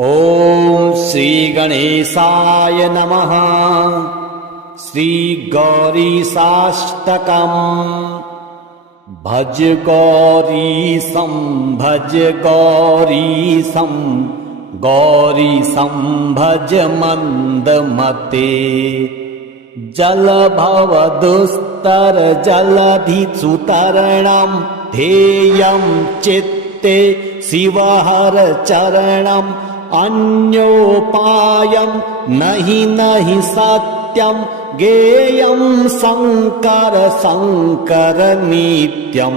ॐ श्री गणेशाय नमः। श्री गौरीशाष्टकम्। भज गौरीशं भज गौरीशं गौरीशं भज मन्दमते। जलभवदुस्तर जलधिसुतरणं ध्येयं चित्ते शिवहर चरणम्। अन्योपायं नहि सत्यं ज्ञेयं शङ्कर शङ्कर नित्यं।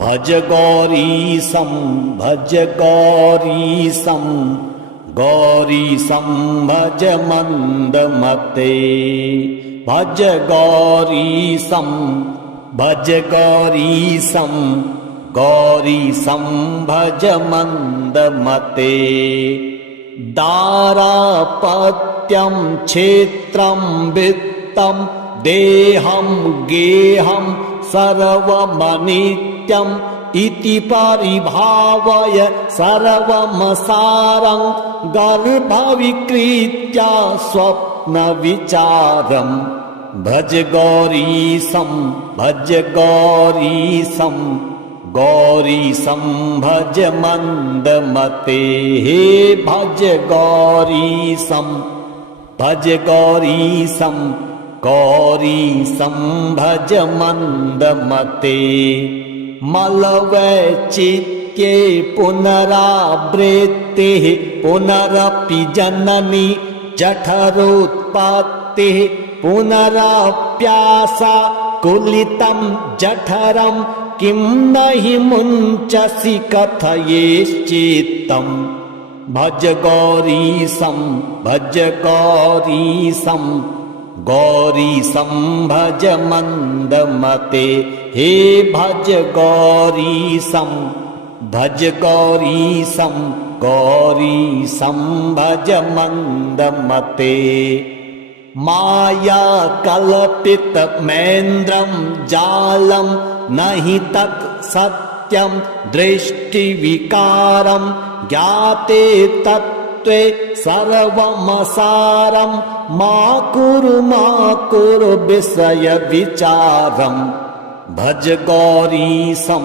भज गौरीशं भज गौरीशं गौरीशं भज मन्दमते। भज गौरीशं भज गौरीशं गौरीशं भज मन्दमते। दारापत्यं क्षेत्रं वित्तं देहं गेहं सर्वमनित्यम् इति परिभावय सर्वमसारं गर्भविकृत्या स्वप्नविचारम्। भज गौरीशं भज गौरीशं गौरीशं भज मन्दमते। हे भज गौरीशं भज गौरीशं गौरीशं भज मन्दमते। मलवैचित्ये पुनरावृत्तिः पुनरपि जननी जठरोत्पत्तिः पुनरप्यासा कुलितं जठरं किं नहि मुञ्चसि कथयेश्चित्तम्। भज गौरीशं भज गौरीशं गौरीशं भज मन्दमते। हे भज गौरीशं भज गौरीशं गौरीशं भज मन्दमते। माया कल्पितमेन्द्रं जालं नहि तत् सत्यं दृष्टिविकारं ज्ञाते तत्त्वे सर्वमसारं। मा कुरु विषय विचारं। भज गौरीशं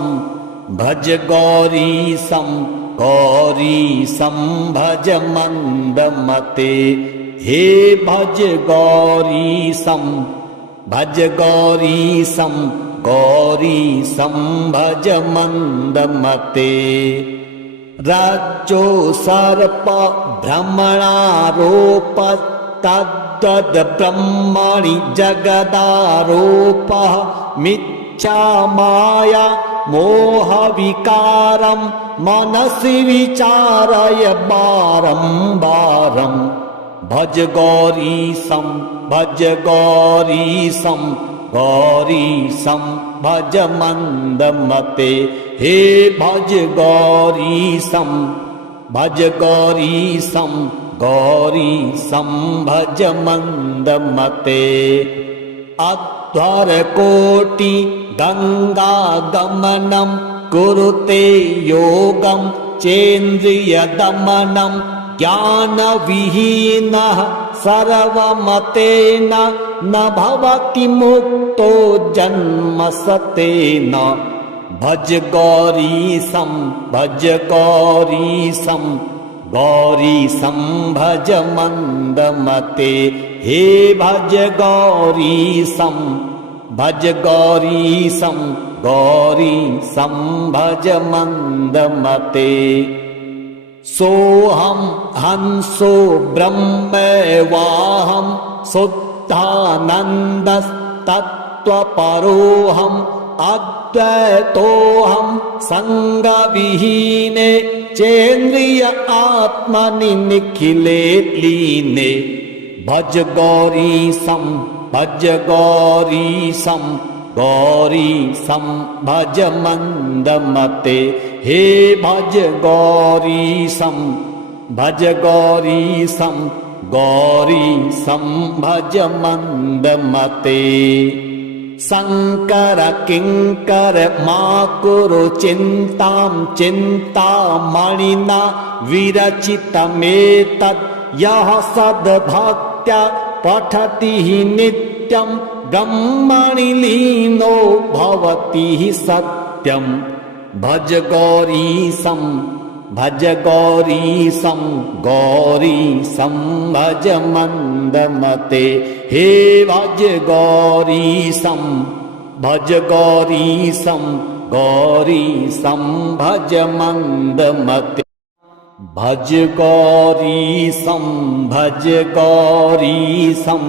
भज गौरीशं गौरीशं भज मन्दमते। हे भज गौरीशं भज गौरीशं गौरीशं भज मन्दमते। रज्जो सर्प भ्रमणारोप तद्वद् ब्रह्मणि जगदारोपः। मिथ्या माया मोहविकारं मनसि विचारय बारम्बारम्। भज गौरीशं भज गौरीशं गौरीशं भज मन्दमते। हे भज गौरीशं भज गौरीशं गौरीशं भज मन्दमते। अध्वरकोटि गङ्गागमनं कुरुते योगं चेन्द्रियदमनं। ज्ञानविहीनः सर्वमतेन न भवति मुक्तो जन्मशतेन। भज गौरीशं भज गौरीशं गौरीशं भज मन्दमते। हे भज गौरीशं भज गौरीशं गौरीशं भज मन्दमते। सोऽहं हंसो ब्रह्मैवाहं शुद्धानन्दस्तत्त्वपरोऽहम्। अद्वैतोऽहं सङ्गविहीने चेन्द्रिय आत्मनि निखिले लीने। भज गौरीशं भज गौरीशं गौरीशं भज मन्दमते। हे भज गौरीशं भज गौरीशं गौरीशं भज मन्दमते। शङ्कर किङ्कर मा कुरु चिन्तां चिन्तामणिना विरचितमेतत् यः सद्भक्त्या पठति नित्यं ब्रह्मणि लीनो भवति सत्यं। भज गौरीशं भज गौरीशं गौरीशं भज मन्दमते। हे भज गौरीशं भज गौरीशं गौरीशं भज मन्दमते। भज गौरीशं भज गौरीशं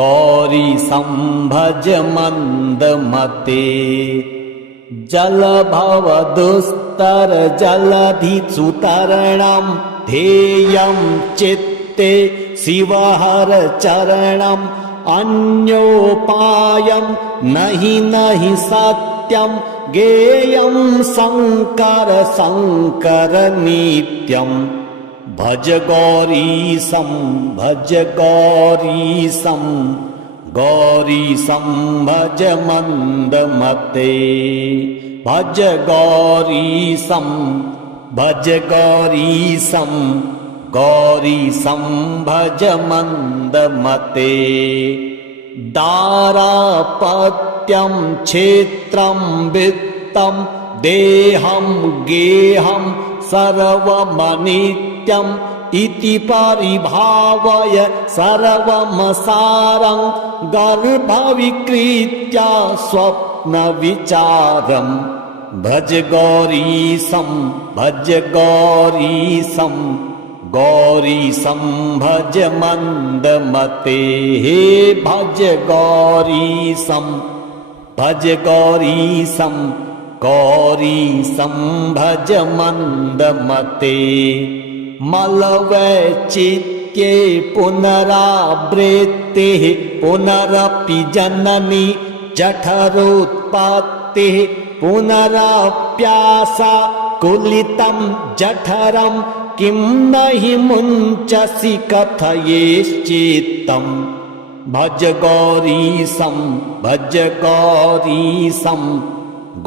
गौरीशं भज मन्दमते। जलभवदुस्तर जलधिसुतरणं ध्येयं चित्ते शिवहर चरणम् अन्योपायं नहि नहि सत्यं ज्ञेयं शङ्कर शङ्कर नित्यं। भज गौरीशं भज गौरीशं गौरीशं भज मन्दमते। भज गौरीशं भज गौरीशं गौरीशं भज मन्दमते। दारापत्यं क्षेत्रं वित्तं देहं गेहं सर्वमनित्यम् इति परिभावय सर्वमसारं गर्भविकृत्या स्वप्नविचारम्। भज गौरीशं भज गौरीशं गौरीशं भज मन्दमते। हे भज गौरीशं भज गौरीशं गौरीशं भज मन्दमते। मलवैचित्ये पुनरावृत्तिः पुनरपि जननी जठरोत्पत्तिः पुनरप्यासा कुलितं जठरं किं नहि मुञ्चसि कथयेश्चित्तम्। भज गौरीशं भज गौरीशं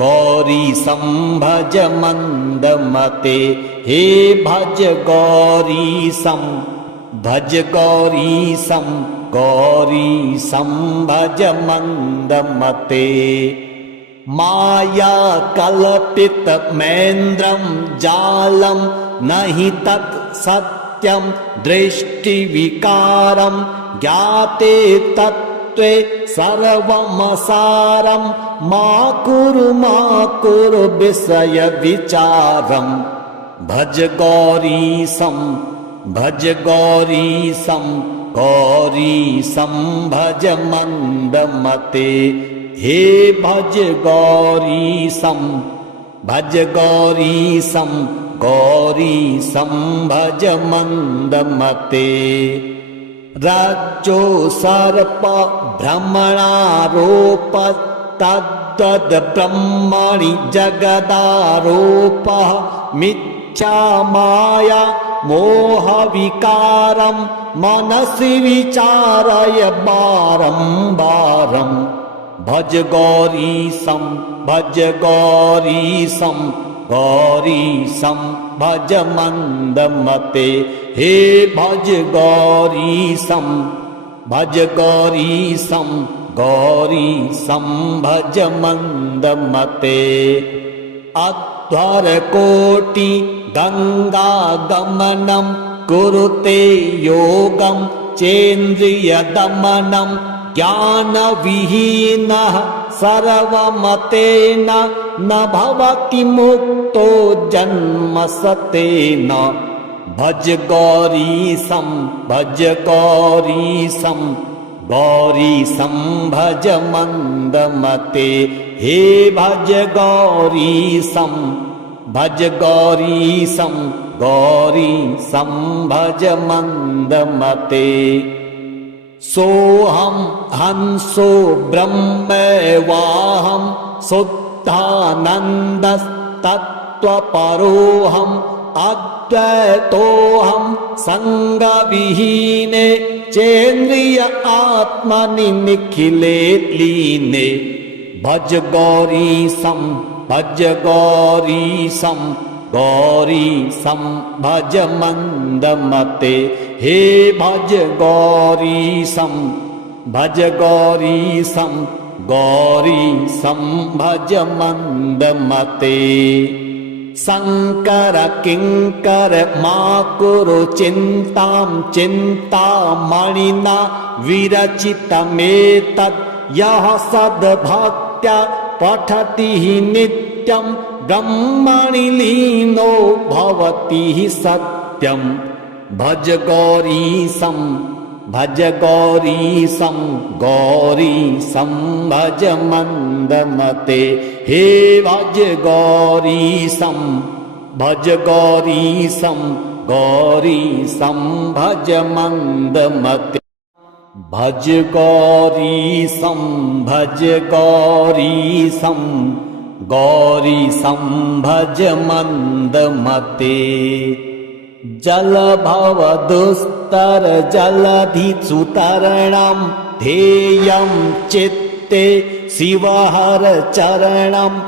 गौरीशं भज मन्दमते। हे भज गौरीशं भज गौरीशं गौरीशं भज मन्दमते। माया कल्पितमेन्द्रं जालं नहि तत् सत्यं दृष्टिविकारं ज्ञाते तत्त्वे सर्वमसारं। मा कुरु विषय विचारं। भज गौरीशं भज गौरीशं गौरीशं भज मन्दमते। हे भज गौरीशं भज गौरीशं गौरीशं भज मन्दमते। रज्जो सर्प भ्रमणारोप तद्वद् ब्रह्मणि जगदारोपः मिथ्या माया मोहविकारं मनसि विचारय बारम्बारम्। भज गौरीशं भज गौरीशं गौरीशं भज मन्दमते। हे भज गौरीशं भज गौरीशं गौरीशं भज मन्दमते। अध्वरकोटि गङ्गागमनं कुरुते योगं चेन्द्रियदमनं ज्ञानविहीनः सर्वमतेन न भवति मुक्तो जन्मसतेन। भज गौरीशं भज गौरीशं गौरीशं भज मन्दमते। हे भज गौरीशं भज गौरीशं गौरीशं भज मन्दमते। सोऽहं हंसो ब्रह्मैवाहं शुद्धानन्दस्तत्त्वपरोऽहं अद्वैतोऽहं सङ्गविहीने चेन्द्रिय आत्मनि निखिले लीने भज गौरीशं भज गौरीशं गौरीशं भज मन्दमते हे भज गौरीशं भज गौरीशं गौरीशं भज मन्दमते शङ्कर किङ्कर मा कुरु चिन्तां चिन्तामणिना विरचितमेतत् यः सद्भक्त्या पठति नित्यं ब्रह्मणि लीनो भवति सत्यं भज गौरीशं भज गौरीशं गौरीशं भज मन्दमते हे भज गौरीशं भज गौरीशं गौरीशं भज मन्दमते भज गौरीशं भज गौरीशं गौरीशं भज मन्दमते जलभवदुस्तर जलधिसुतरणं ध्येयं चित्ते शिवहर चरणम्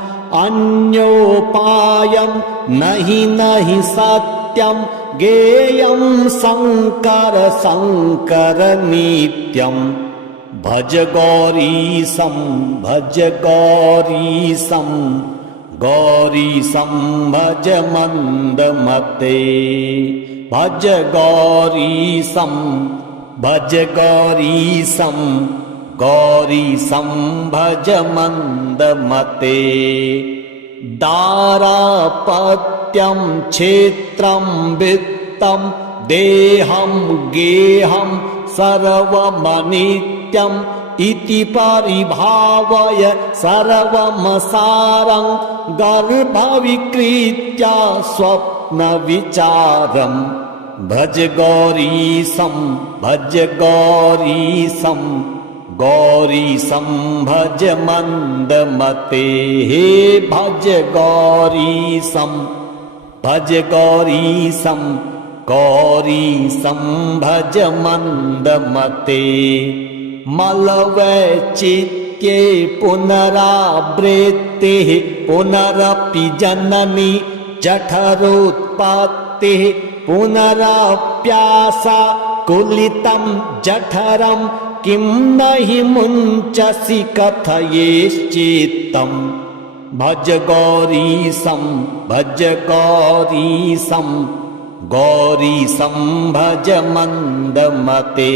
अन्योपायं नहि नहि सत्यं ज्ञेयं शङ्कर शङ्कर नित्यं भज गौरीशं भज गौरीशं गौरीशं भज मन्दमते भज गौरीशं भज गौरीशं गौरीशं भज मन्दमते दारापत्यं क्षेत्रं वित्तं देहं गेहं सर्वमनित्यम् इति परिभावय सर्वमसारं गर्भविकृत्या स्वप्नविचारं भज गौरीशं भज गौरीशं गौरीशं भज मन्दमते हे भज गौरीशं भज गौरीशं गौरीशं भज मन्दमते मलवैचित्ये पुनरावृत्तिः पुनरपि जननी जठरोत्पत्तिः पुनरप्यासा कुलितं जठरं किं नहि मुञ्चसि कथयेश्चित्तं भज गौरीशं भज गौरीशं गौरीशं भज मन्दमते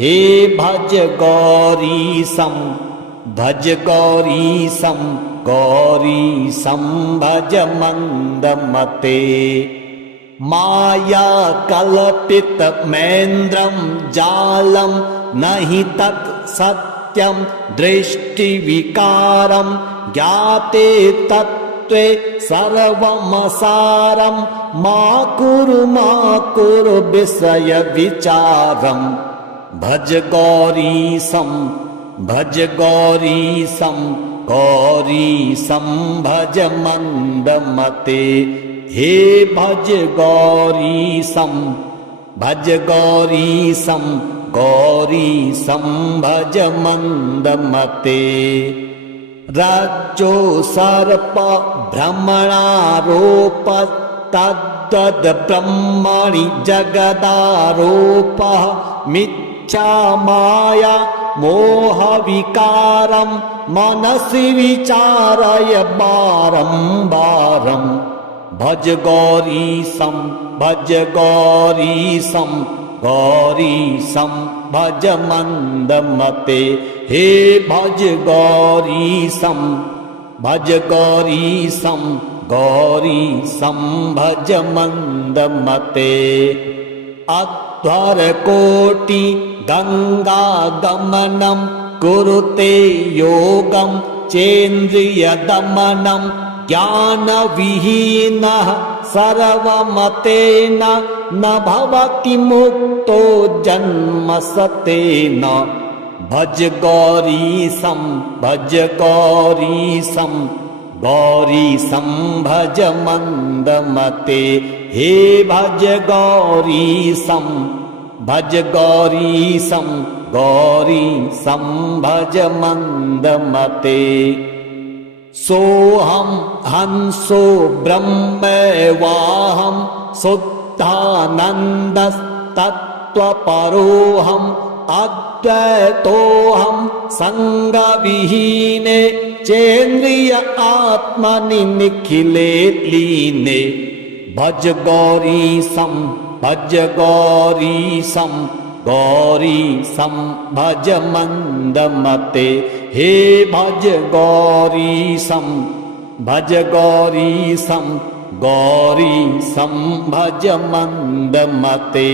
हे भज गौरीशं भज गौरीशं गौरीशं भज मन्दमते माया कल्पितमेन्द्रं जालं नहि तत् सत्यं दृष्टिविकारं ज्ञाते तत्त्वे सर्वमसारं मा कुरु विषय विचारं भज गौरीशं भज गौरीशं गौरीशं भज मन्दमते हे भज गौरीशं भज गौरीशं गौरीशं भज मन्दमते रज्जो सर्प भ्रमणारोप तद्वद् ब्रह्मणि जगदारोपः मिथ्या माया मोहविकारं मनसि विचारय बारम्बारं भज गौरीशं भज गौरीशं गौरीशं भज मन्दमते हे भज गौरीशं भज गौरीशं गौरीशं भज मन्दमते अध्वरकोटि गङ्गागमनं कुरुते योगं चेन्द्रियदमनं ज्ञानविहीनः सर्वमतेन न भवति मुक्तो जन्मसतेन भज गौरीशं भज गौरीशं गौरीशं भज मन्दमते हे भज गौरीशं भज गौरीशं गौरीशं भज मन्दमते सोऽहं हंसो ब्रह्मैवाहं शुद्धानन्दस्तत्त्वपरोऽहम् अद्वैतोऽहं सङ्गविहीने चेन्द्रिय आत्मनि निखिले लीने भज गौरीशं भज गौरीशं गौरीशं भज मन्दमते हे भज गौरीशं भज गौरीशं गौरीशं भज मन्दमते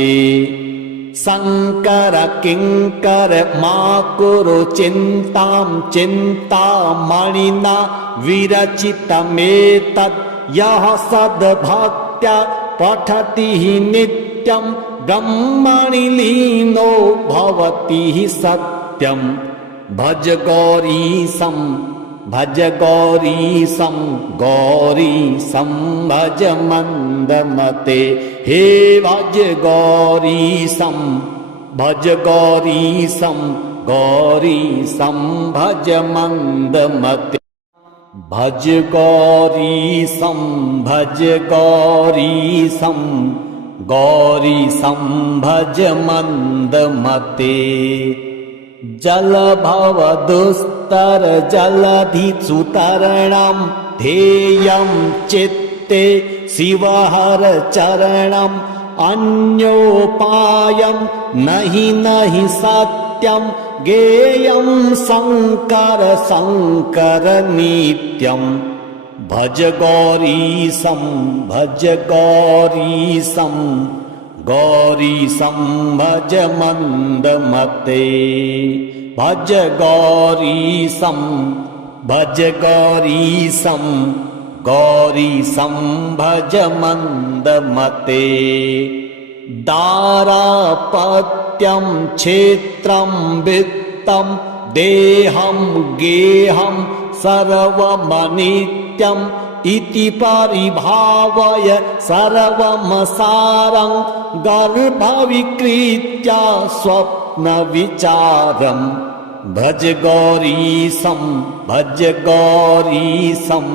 शङ्कर किङ्कर मा कुरु चिन्तां चिन्तामणिना विरचितमेतत् यः सद्भक्त्या पठति नित्यं ब्रह्मणि लीनो भवति सत्यं भज गौरीशं भज गौरीशं गौरीशं भज मन्दमते हे भज गौरीशं भज गौरीशं गौरीशं भज मन्दमते भज गौरीशं भज गौरीशं गौरीशं भज मन्दमते जलभवदुस्तर जलधिसुतरणं ध्येयं चित्ते शिवहर चरणम् अन्योपायं नहि सत्यं ज्ञेयं शङ्कर शङ्कर नित्यं भज गौरीशं भज गौरीशं गौरीशं भज मन्दमते भज गौरीशं भज गौरीशं गौरीशं भज मन्दमते दारापत्यं क्षेत्रं वित्तं देहं गेहं सर्वमनित्यम् इति परिभावय सर्वमसारं गर्भविकृत्या स्वप्नविचारं भज गौरीशं भज गौरीशं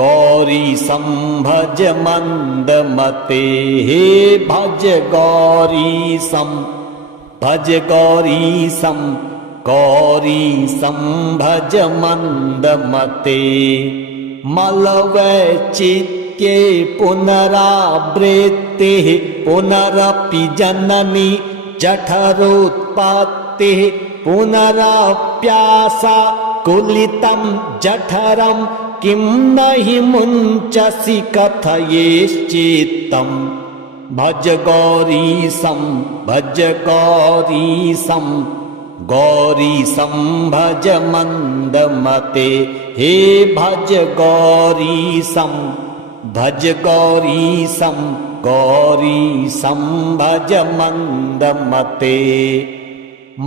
गौरीशं भज मन्दमते हे भज गौरीशं भज गौरीशं गौरीशं भज मन्दमते मलवैचित्ये पुनरावृत्तिः पुनरपि जननी जठरोत्पत्तिः पुनरप्यासा कुलितं जठरं किं नहि मुञ्चसि कथयेश्चित्तं भज गौरीशं भज गौरीशं गौरीशं भज मन्दमते हे भज गौरीशं भज गौरीशं गौरीशं भज मन्दमते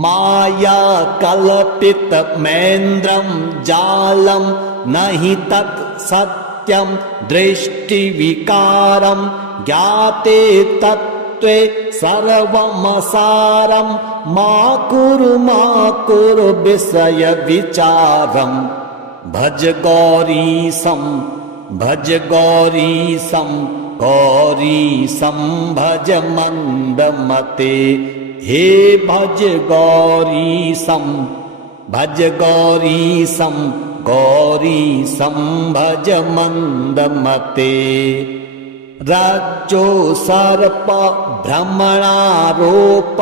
माया कल्पितमेन्द्रं जालं नहि तत् सत्यं दृष्टिविकारं ज्ञाते तत्त्वे सर्वमसारं मा कुरु विषय विचारं भज गौरीशं भज गौरीशं गौरीशं भज मन्दमते हे भज गौरीशं भज गौरीशं गौरीशं भज मन्दमते रज्जो सर्प भ्रमणारोप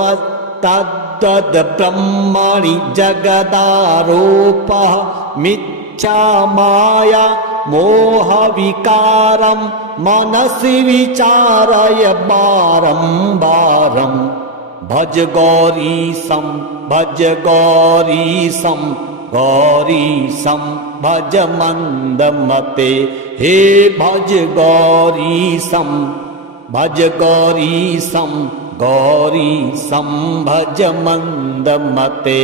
तद्वद् ब्रह्मणि जगदारोपः मिथ्या माया मोहविकारं मनसि विचारय बारम्बारं भज गौरीशं भज गौरीशं गौरीशं भज मन्दमते हे भज गौरीशं भज गौरीशं गौरीशं भज मन्दमते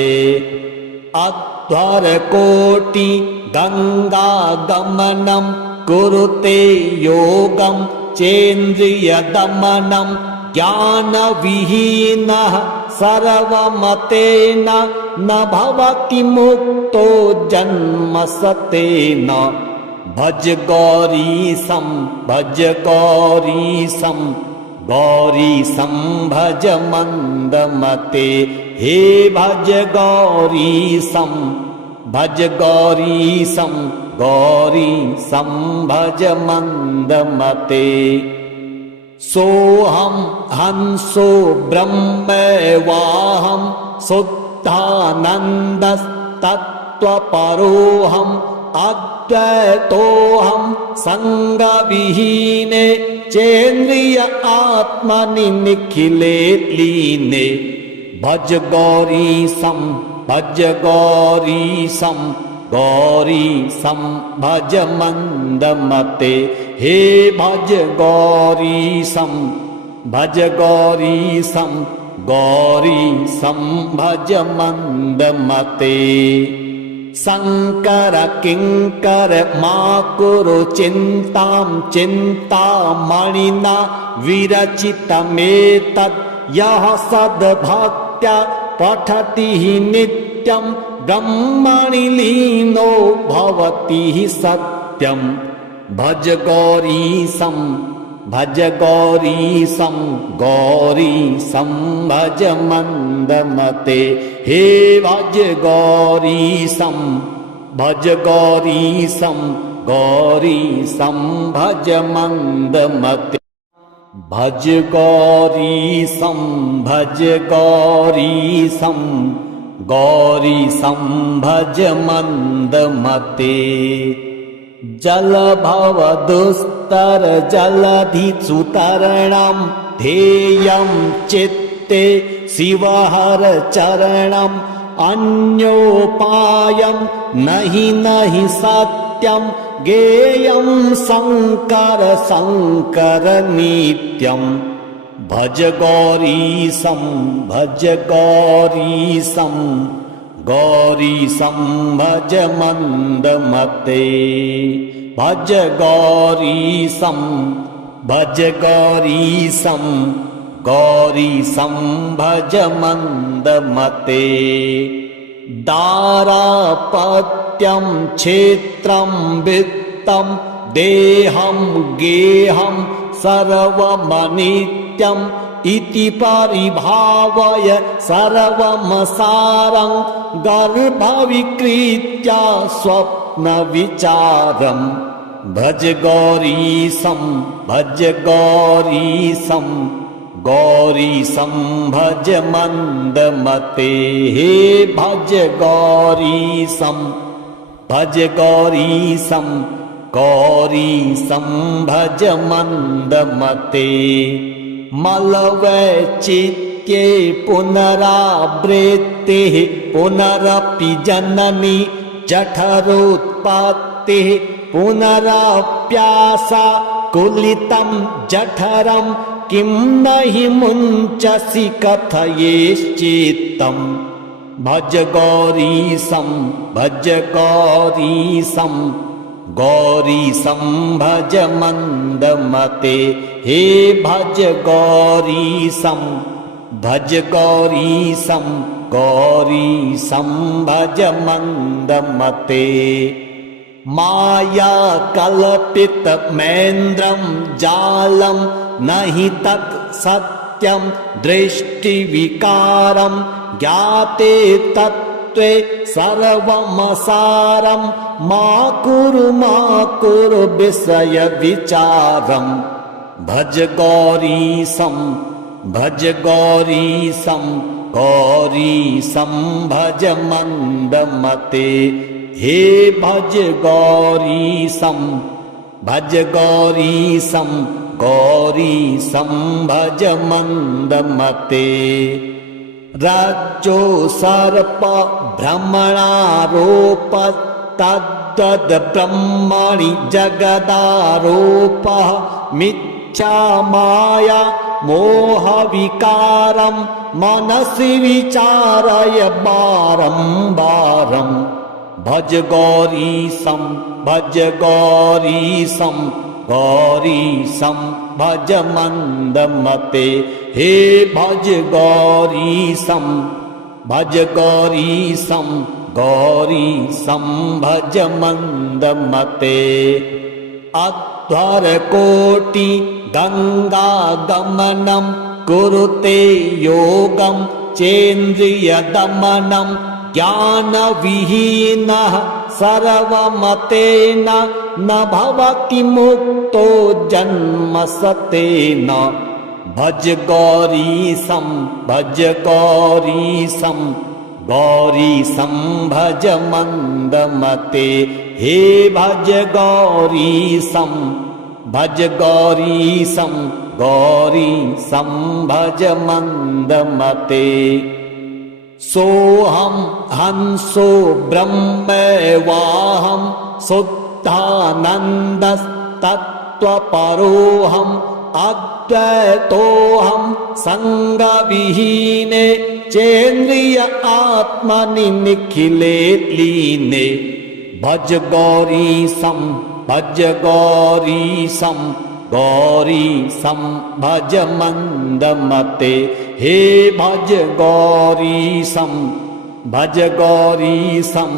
अध्वरकोटि गङ्गागमनं कुरुते योगं चेन्द्रियदमनं ज्ञानविहीनः सर्वमतेन न भवति मुक्तो जन्मसतेन भज गौरीशं भज गौरीशं गौरीशं भज मन्दमते हे भज गौरीशं भज गौरीशं गौरीशं भज मन्दमते सोऽहं हंसो ब्रह्मैवाहं शुद्धानन्दस्तत्त्वपरोऽहम् अद्वैतोऽहं सङ्गविहीने चेन्द्रिय आत्मनि निखिले लीने भज गौरीशं भज गौरीशं गौरीशं भज मन्दमते हे भज गौरीशं भज गौरीशं गौरीशं भज मन्दमते शङ्कर किङ्कर मा कुरु चिन्तां चिन्तामणिना विरचितमेतत् यः सद्भक्त्या पठति नित्यं ब्रह्मणि लीनो भवति सत्यं भज गौरीशं भज गौरीशं गौरीशं भज मन्दमते हे भज गौरीशं भज गौरीशं गौरीशं भज मन्दमते भज गौरीशं भज गौरीशं गौरीशं भज मन्दमते जलभवदुस्तर जलधिसुतरणं ध्येयं चित्ते शिवहर चरणम् अन्योपायं नहि सत्यं ज्ञेयं शङ्कर शङ्कर नित्यं भज गौरीशं भज गौरीशं गौरीशं भज मन्दमते भज गौरीशं भज गौरीशं गौरीशं भज मन्दमते दारापत्यं क्षेत्रं वित्तं देहं गेहं सर्वमनित्यम् इति परिभावय सर्वमसारं गर्भविकृत्या स्वप्नविचारं भज गौरीशं भज गौरीशं गौरीशं भज मन्दमते हे भज गौरीशं भज गौरीशं गौरीशं भज मन्दमते मलवैचित्ये पुनरावृत्तिः पुनरपि जननी जठरोत्पत्तिः पुनरप्यासा कुलितं जठरं किं नहि मुञ्चसि कथयेश्चित्तं भज गौरीशं भज गौरीशं गौरीशं भज मन्दमते हे भज गौरीशं भज गौरीशं गौरीशं भज मन्दमते माया कल्पितमेन्द्रं जालं नहि तत् सत्यं दृष्टिविकारं ज्ञाते तत्त्वे सर्वमसारं मा कुरु विषय विचारं भज गौरीशं भज गौरीशं गौरीशं भज मन्दमते हे भज गौरीशं भज गौरीशं गौरीशं भज मन्दमते रज्जो सर्प भ्रमणारोप तद्वद् ब्रह्मणि जगदारोपः मिथ्या माया मोहविकारं मनसि विचारय बारं बारं भज गौरीशं भज गौरीशं गौरीशं भज मंदमते। हे भज गौरीशं भज गौरीशं गौरीशं भज मंदमते। अध्वरकोटि गंगा गमनं कुरुते योगं चेन्द्रियदमनं ज्ञानविहीनः सर्वमतेन न भवति मुक्तो जन्मसतेन। भज गौरीशं भज गौरीशं गौरीशं भज मंदमते। हे भज गौरीशं भज गौरीशं गौरीशं भज मंदमते। सोऽहं हंसो ब्रह्मैवाहं शुद्धानन्दस्तत्त्वपरोऽहम् अद्वैतोऽहं सङ्गविहीने चेन्द्रिय आत्मनि निखिले लीने। भज गौरीशं भज गौरीशं गौरीशं भज मंदमते। हे भज गौरीशं भज गौरीशं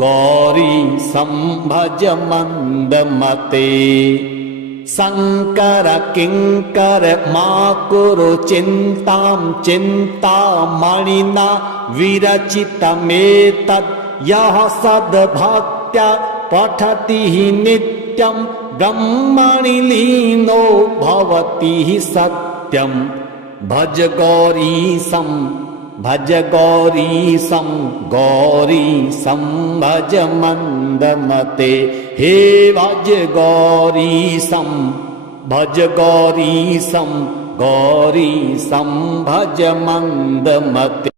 गौरीशं भज मंदमते। शंकर किंकर मा कुरु चिंतां चिंतामणिना विरचितमेतत् यः सद्भक्त्या पठति नित्यं ब्रह्मणि लीनो भवति सत्यं। भज गौरीशं भज गौरीशं गौरीशं भज मंदमते। हे भज गौरीशं भज गौरीशं गौरीशं भज मंदमते।